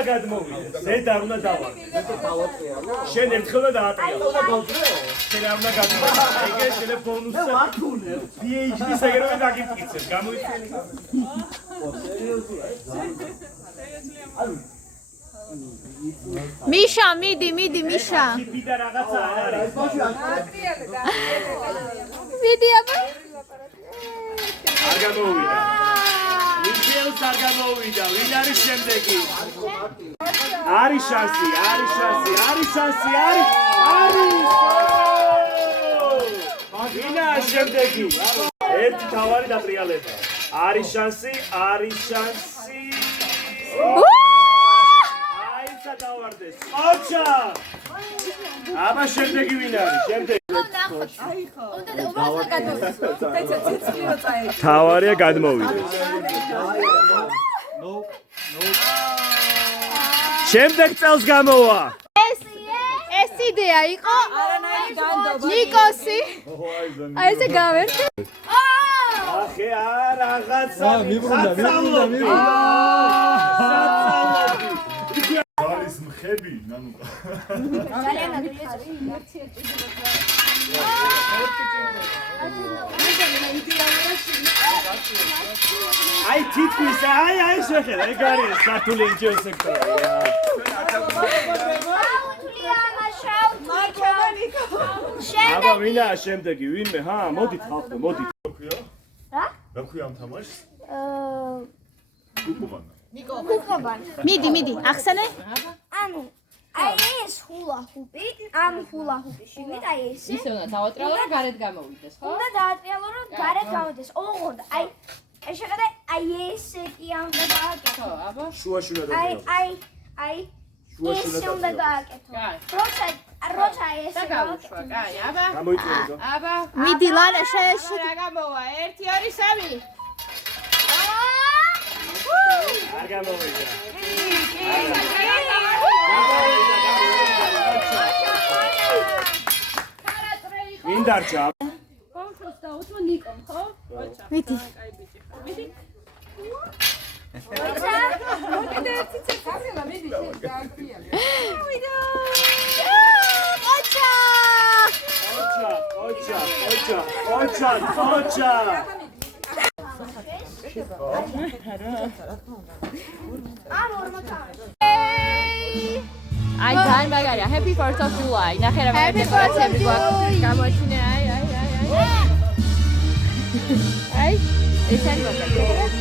უნდა გადმოვიდეს. ზედა უნდა დავარდე. შენ ერთხელ და დაატრიალო. შენ არ უნდა გადმოვიდეს. ეგე შეიძლება ბონუსი. PhD-ს ეგრე უნდა გაგიფიქრეთ. გამოიწვიე. მიშა, მიდი, მიშა. ვიდა რაღაცა არ არის. მიდი აბა. არ გამოვიდა. მიხეილს არ გამოვიდა. ვინ არის შემდეგი? არის შანსი. ვინაა შემდეგი? ერთი თავარი დატრიალება. არის შანსი. აიცა დავარდეს. ოჩა. აბა შემდეგი ვინ არის? შემდეგი. თავარია გადმოვიდეს. შემდეგ წელს გამოვა. ეს იდეა იყო ნიკოსი. აი ესე გავერთე. ახე რაღაცა მიბრუნდა. არის მხები, ნანუ. აი თითქმის აი შეხედა ეგ არის სართული ინჟინერ სექტორი. აბა ვინაა შემდეგი? ვინმე? ჰა, მოდით ხალხო, მოდით. რა ქვია ამ თამაშს? კუკუბანა. მიდი, ახსენე. ანუ აი ეს ჰულა-ჰუპი, ამ ჰულა-ჰუპში ვიდა ეს. ისე უნდა დავატრიალო და გარეთ გამოვიდეს, ხო? უნდა დაატრიალო რომ გარეთ გავიდეს. ოღონდ აი შეხედე აი ესე კი უნდა გააკეთო. ხო, აბა. შუაში უნდა დაატრიალო. აი ესე უნდა გააკეთო. როცა ესე გავუშვა, კაი, აბა. გამოიწვიო. აბა. მიდი ლანა შეეშ. რა გამოვა? 1 2 3. არ გამოვიდა. ვინ დარჩა? კონფუს და უთო ნიკომ, ხო? ოჩა. მიდი. კაი ბიჭი ხარ. მიდი. ოჩა. აი, ძალიან მაგარია. Happy 4th of July. ნახე რა Happy 4th of July. გამოჩინე, აი. აი, ეს არის მაგარი.